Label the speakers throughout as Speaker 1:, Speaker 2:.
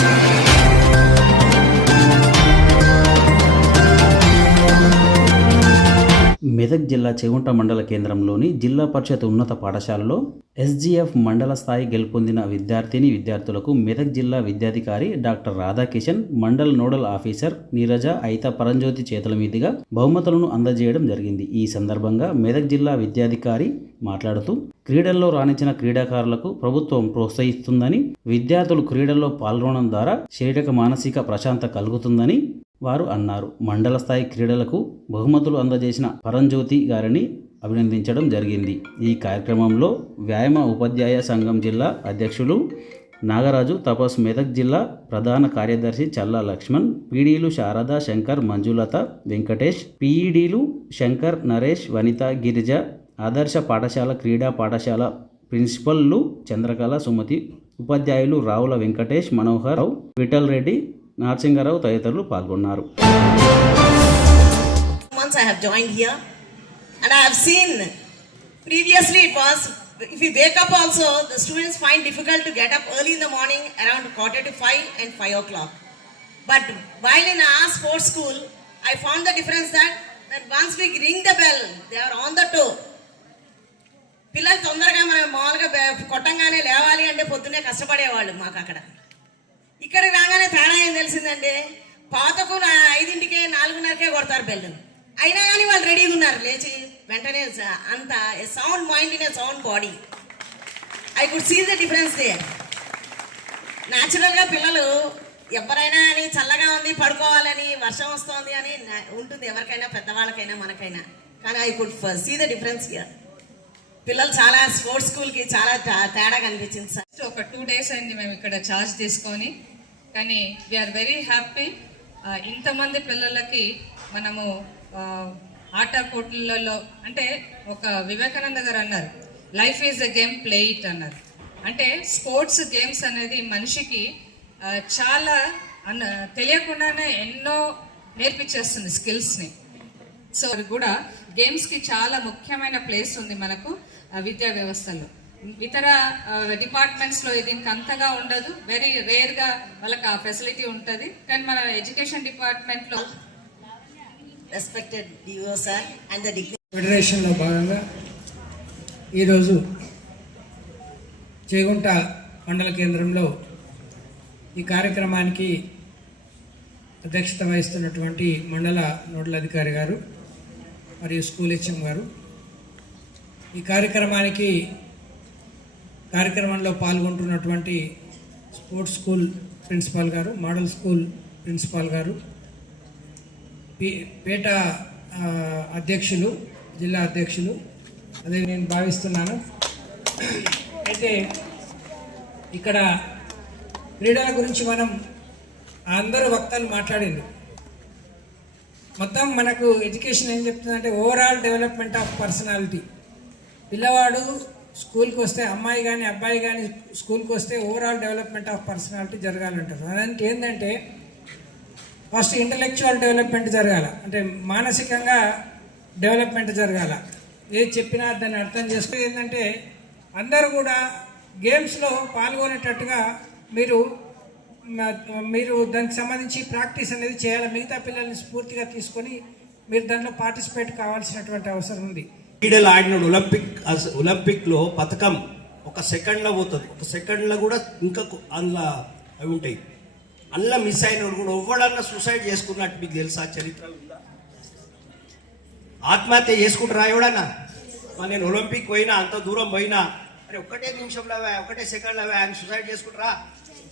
Speaker 1: Thank you. Medak జిల్లా చెగుంట మండల కేంద్రంలోని జిల్లా పరిషత్ ఉన్నత పాఠశాలలో ఎస్జీఎఫ్ మండల స్థాయి గెలుపొందిన విద్యార్థిని విద్యార్థులకు మెదక్ జిల్లా విద్యాధికారి doctor Radhakishan mandal nodal officer Neeraja Aitha Paranjyothi చేతుల మీదుగా బహుమతులను అందజేయడం జరిగింది. ఈ సందర్భంగా మెదక్ జిల్లా విద్యాధికారి మాట్లాడుతూ క్రీడల్లో రాణించిన క్రీడాకారులకు ప్రభుత్వం ప్రోత్సహిస్తుందని విద్యార్థులు క్రీడల్లో పాల్గొనడం ద్వారా శారీరక మానసిక ప్రశాంత కలుగుతుందని వారు అన్నారు. మండల స్థాయి క్రీడలకు బహుమతులు అందజేసిన పరంజ్యోతి గారిని అభినందించడం జరిగింది. ఈ కార్యక్రమంలో వ్యాయామ ఉపాధ్యాయ సంఘం జిల్లా అధ్యక్షులు నాగరాజు తపస్ మెదక్ జిల్లా ప్రధాన కార్యదర్శి చల్లా లక్ష్మణ్ పీడీలు శారద శంకర్ మంజులత వెంకటేష్ పీఈడీలు శంకర్ నరేష్ వనిత గిరిజ ఆదర్శ పాఠశాల క్రీడా పాఠశాల ప్రిన్సిపల్లు చంద్రకళ సుమతి ఉపాధ్యాయులు రావుల వెంకటేష్ మనోహర్ రావు విఠల్ రెడ్డి నరసింగారావు తదితరులు పాల్గొన్నారు
Speaker 2: I have joined here and I have seen previously it was if we wake up also the students find difficult to get up early in the morning around quarter to five and five o'clock. But while in our sports school, I found the difference that, that once we ring the bell, they are on the toe. పిల్లలు తొందరగా మనం మామూలుగా కొట్టంగానే లేవాలి అంటే పొద్దునే కష్టపడేవాళ్ళు మాకు అక్కడ ఇక్కడ రాగానే తేడా ఏం తెలిసిందండి. పాతకు ఐదింటికే నాలుగున్నరకే కొడతారు బెల్లు. అయినా కానీ వాళ్ళు రెడీగా ఉన్నారు. లేచి వెంటనే అంత sound mind in sound body I could see the difference they న్యాచురల్గా పిల్లలు ఎవరైనా అని చల్లగా ఉంది పడుకోవాలని వర్షం వస్తోంది అని ఉంటుంది ఎవరికైనా పెద్దవాళ్ళకైనా మనకైనా. కానీ I could see the difference year పిల్లలు చాలా స్పోర్ట్స్ స్కూల్కి చాలా తేడా కనిపించింది సార్.
Speaker 3: ఒక టూ డేస్ అయింది మేము ఇక్కడ ఛార్జ్ తీసుకొని. కానీ వీఆర్ వెరీ హ్యాపీ ఇంతమంది పిల్లలకి మనము ఆట పోటీలలో అంటే ఒక వివేకానంద గారు అన్నారు life is a game play it అన్నారు. అంటే స్పోర్ట్స్ గేమ్స్ అనేది మనిషికి చాలా అన్న తెలియకుండానే ఎన్నో నేర్పించేస్తుంది స్కిల్స్ని. సో అది కూడా గేమ్స్కి చాలా ముఖ్యమైన ప్లేస్ ఉంది మనకు. విద్యా వ్యవస్థలో. ఇతర డిపార్ట్మెంట్స్లో దీనికి అంతగా ఉండదు. వెరీ రేర్గా వాళ్ళకి ఆ ఫెసిలిటీ ఉంటది. కానీ మన ఎడ్యుకేషన్ డిపార్ట్మెంట్లో
Speaker 2: respected DO sir and the
Speaker 4: ఫెడరేషన్లో భాగంగా ఈరోజు చేగుంట మండల కేంద్రంలో ఈ కార్యక్రమానికి అధ్యక్షత వహిస్తున్నటువంటి మండల నోడల్ అధికారి గారు మరియు స్కూల్ హెచ్ఎం గారు ఈ కార్యక్రమానికి కార్యక్రమంలో పాల్గొంటున్నటువంటి sports school principal garu model school principal garu pay- పేట అధ్యక్షులు జిల్లా అధ్యక్షులు. అదే నేను భావిస్తున్నాను. అయితే ఇక్కడ క్రీడల గురించి మనం అందరూ వక్తలు మాట్లాడింది మొత్తం మనకు ఎడ్యుకేషన్ ఏం చెప్తుందంటే ఓవరాల్ డెవలప్మెంట్ ఆఫ్ పర్సనాలిటీ పిల్లవాడు స్కూల్కి వస్తే అమ్మాయి కానీ అబ్బాయి కానీ స్కూల్కి వస్తే ఓవరాల్ డెవలప్మెంట్ ఆఫ్ పర్సనాలిటీ జరగాలంటారు. అదంటే ఏంటంటే ఫస్ట్ ఇంటలెక్చువల్ డెవలప్మెంట్ జరగాల. అంటే మానసికంగా డెవలప్మెంట్ జరగాల. ఏది చెప్పినా దాన్ని అర్థం చేసుకుని ఏంటంటే అందరూ కూడా గేమ్స్లో పాల్గొనేటట్టుగా మీరు మీరు దానికి సంబంధించి ప్రాక్టీస్ అనేది చేయాలి. మిగతా పిల్లల్ని స్ఫూర్తిగా తీసుకొని మీరు దాంట్లో పార్టిసిపేట్ కావాల్సినటువంటి అవసరం ఉంది.
Speaker 5: క్రీడలు ఆడినాడు ఒలింపిక్ ఒలింపిక్లో పథకం ఒక సెకండ్లో పోతుంది. ఒక సెకండ్లో కూడా ఇంకా అందులో అవి ఉంటాయి. అందులో మిస్ అయిన కూడా ఎవడన్నా సూసైడ్ చేసుకున్నట్టు మీకు తెలుసా? చరిత్ర ఉందా? ఆత్మహత్య చేసుకుంటారా ఎవడన్నా? మరి నేను ఒలింపిక్ పోయినా అంత దూరం పోయినా అరే ఒకటే నిమిషంలో ఒకటే సెకండ్లో ఆయన సూసైడ్ చేసుకుంటారా?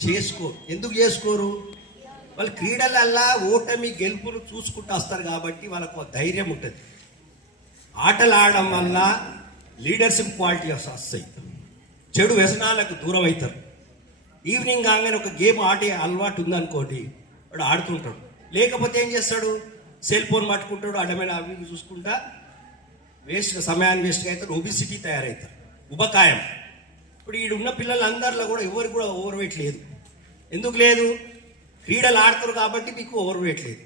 Speaker 5: చేసుకోరు ఎందుకు చేసుకోరు? వాళ్ళు క్రీడలల్లా ఓటమి గెలుపును చూసుకుంటూ వస్తారు కాబట్టి వాళ్ళకు ధైర్యం ఉంటుంది. ఆటలు ఆడడం వల్ల లీడర్షిప్ క్వాలిటీ వస్తాయి చెడు వ్యసనాలకు దూరం అవుతారు. ఈవినింగ్ కాగానే ఒక గేమ్ ఆడే అలవాటు ఉందనుకోండి వాడు ఆడుతుంటాడు. లేకపోతే ఏం చేస్తాడు? సెల్ ఫోన్ పట్టుకుంటాడు అడ్డమైన అవి చూసుకుంటా వేస్ట్ సమయాన్ని వేస్ట్గా అవుతారు ఒబిసిటీ తయారవుతారు. ఉపకాయం ఇప్పుడు ఈడు ఉన్న పిల్లలందరిలో కూడా ఎవరు కూడా ఓవర్ వెయిట్ లేదు. ఎందుకు లేదు? క్రీడలు ఆడతారు కాబట్టి మీకు ఓవర్ వెయిట్ లేదు.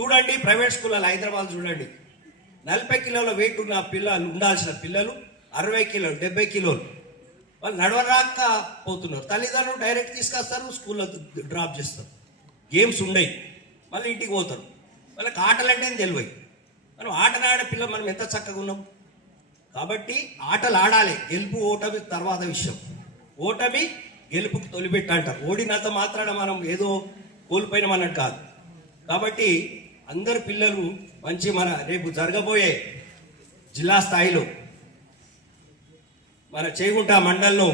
Speaker 5: చూడండి ప్రైవేట్ స్కూల్లో హైదరాబాద్ చూడండి. నలభై కిలోల వెయిట్ ఉన్న పిల్లలు ఉండాల్సిన పిల్లలు అరవై కిలోలు డెబ్బై కిలోలు వాళ్ళు నడవరాక పోతున్నారు. తల్లిదండ్రులు డైరెక్ట్ తీసుకొస్తారు స్కూల్లో డ్రాప్ చేస్తారు. గేమ్స్ ఉండయి. మళ్ళీ ఇంటికి పోతారు. వాళ్ళకి ఆటలు అంటే తెలివై. మనం ఆటలు ఆడే పిల్ల మనం ఎంత చక్కగా ఉన్నాం? కాబట్టి ఆటలు ఆడాలి. గెలుపు ఓటమి తర్వాత విషయం. ఓటమి గెలుపుకు తొలిపెట్టు అంటారు. ఓడినంత మాత్రాన మనం ఏదో కోల్పోయినాం అన్నట్టు కాదు. కాబట్టి అందరు పిల్లలు మంచి మన రేపు జరగబోయే జిల్లా స్థాయిలో మన చేగుంట మండలంలో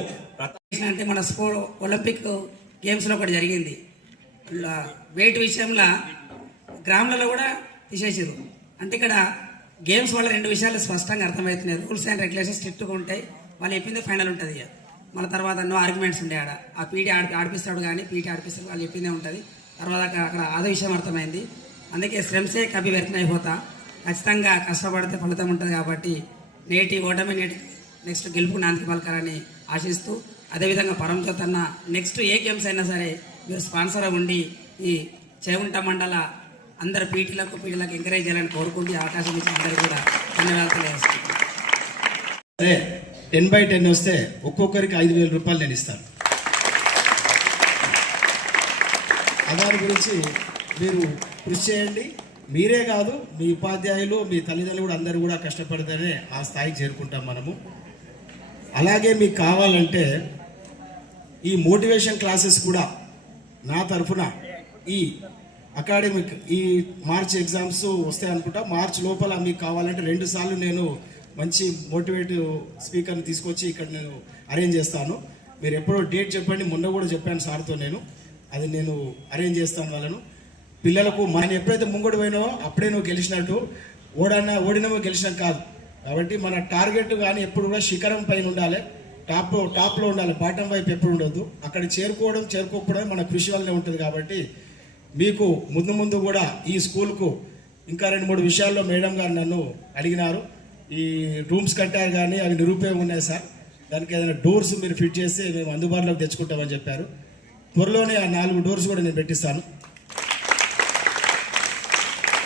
Speaker 6: అంటే మన స్పో ఒలింపిక్ గేమ్స్లో ఒకటి జరిగింది. వెయిట్ విషయంలో గ్రామాలలో కూడా తీసేసారు. అంటే ఇక్కడ గేమ్స్ వల్ల రెండు విషయాలు స్పష్టంగా అర్థమవుతున్నాయి. రూల్స్ అండ్ రెగ్యులేషన్స్ స్ట్రిక్ట్గా ఉంటాయి. వాళ్ళు చెప్పింది ఫైనల్ ఉంటుంది ఇక. మళ్ళీ తర్వాత ఎన్నో ఆర్గ్యుమెంట్స్ ఉండే ఆడ. ఆ పీటీ ఆడి ఆడిపిస్తాడు కానీ పీటీ ఆడిపిస్తాడు వాళ్ళు చెప్పిందే ఉంటుంది. తర్వాత అక్కడ అక్కడ అదే విషయం అర్థమైంది. అందుకే శ్రమసే కవి వ్యర్థం అయిపోతా ఖచ్చితంగా కష్టపడితే ఫలితం ఉంటుంది కాబట్టి నేటి ఓటమి నేటి నెక్స్ట్ గెలుపు నాంది పలకాలని ఆశిస్తూ అదేవిధంగా పరంజోత్ అన్న నెక్స్ట్ ఏ గేమ్స్ అయినా సరే మీరు స్పాన్సర్ ఉండి ఈ చేవుంట మండల అందరు పీటీలకు పీటీలకు ఎంకరేజ్ చేయాలని కోరుకుంటూ అవకాశం ఇచ్చిన అందరికీ కూడా ధన్యవాదాలు తెలియజేస్తున్నాను.
Speaker 7: సరే టెన్ బై టెన్ వస్తే ఒక్కొక్కరికి ఐదు వేల రూపాయలు నేను ఇస్తాను. దాని గురించి మీరు కృషి చేయండి మీరే కాదు మీ ఉపాధ్యాయులు మీ తల్లిదండ్రులు కూడా అందరూ కూడా కష్టపడితేనే ఆ స్థాయికి చేరుకుంటాం మనము. అలాగే మీకు కావాలంటే ఈ మోటివేషన్ క్లాసెస్ కూడా నా తరఫున ఈ అకాడమిక్ ఈ మార్చ్ ఎగ్జామ్స్ వస్తాయి అనుకుంటా. మార్చ్ లోపల మీకు కావాలంటే రెండు సార్లు నేను మంచి మోటివేటివ్ స్పీకర్ని తీసుకొచ్చి ఇక్కడ నేను అరేంజ్ చేస్తాను. మీరు ఎప్పుడో డేట్ చెప్పండి మొన్న కూడా చెప్పాను సార్తో నేను. అది నేను అరేంజ్ చేస్తాను వాళ్ళను. పిల్లలకు మనం ఎప్పుడైతే ముంగడు పోయినావో అప్పుడే నువ్వు గెలిచినట్టు ఓడన్నా ఓడినవో గెలిచినట్టు కాదు. కాబట్టి మన టార్గెట్ కానీ ఎప్పుడు కూడా శిఖరం పైన ఉండాలి. టాప్ టాప్లో ఉండాలి. బాటం వైపు ఎప్పుడు ఉండొద్దు. అక్కడ చేరుకోవడం చేరుకోకపోవడం మన కృషి వల్లనే ఉంటుంది కాబట్టి మీకు ముందు ముందు కూడా ఈ స్కూల్కు ఇంకా రెండు మూడు విషయాల్లో మేడం గారు నన్ను అడిగినారు. ఈ రూమ్స్ కట్టారు కానీ అవి నిరుపయోగం ఉన్నాయి సార్. దానికి ఏదైనా డోర్స్ మీరు ఫిట్ చేస్తే మేము అందుబాటులోకి తెచ్చుకుంటామని చెప్పారు. త్వరలోనే ఆ నాలుగు డోర్స్ కూడా నేను పెట్టిస్తాను.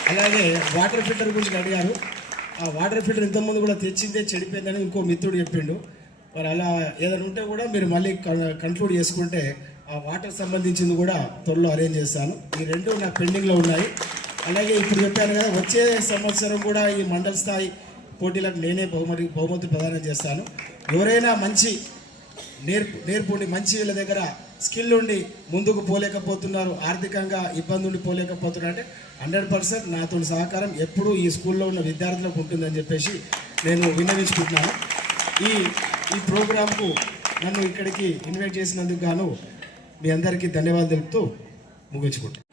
Speaker 7: అలాగే వాటర్ ఫిల్టర్ గురించి అడిగారు. ఆ వాటర్ ఫిల్టర్ ఇంతకుముందు కూడా తెచ్చిందే చెడిపోయిందని ఇంకో మిత్రుడు చెప్పిండు. మరి అలా ఏదైనా ఉంటే కూడా మీరు మళ్ళీ కన్క్లూడ్ చేసుకుంటే ఆ వాటర్ సంబంధించింది కూడా త్వరలో అరేంజ్ చేస్తాను. ఈ రెండు నా పెండింగ్లో ఉన్నాయి. అలాగే ఇప్పుడు చెప్పాను కదా వచ్చే సంవత్సరం కూడా ఈ మండల స్థాయి పోటీలకు నేనే బహుమతి బహుమతి ప్రదానం చేస్తాను. ఎవరైనా మంచి నేర్పు నేర్పుని మంచి వీళ్ళ దగ్గర స్కిల్ ఉండి ముందుకు పోలేకపోతున్నారు ఆర్థికంగా ఇబ్బంది ఉండి పోలేకపోతున్నారు అంటే హండ్రెడ్ పర్సెంట్ నాతో సహకారం ఎప్పుడూ ఈ స్కూల్లో ఉన్న విద్యార్థులకు ఉంటుందని చెప్పేసి నేను విన్నవించుకుంటున్నాను. ఈ ఈ ప్రోగ్రాంకు నన్ను ఇక్కడికి ఇన్వైట్ చేసినందుకు గాను మీ అందరికీ ధన్యవాదాలు తెలుపుతూ ముగించుకుంటాను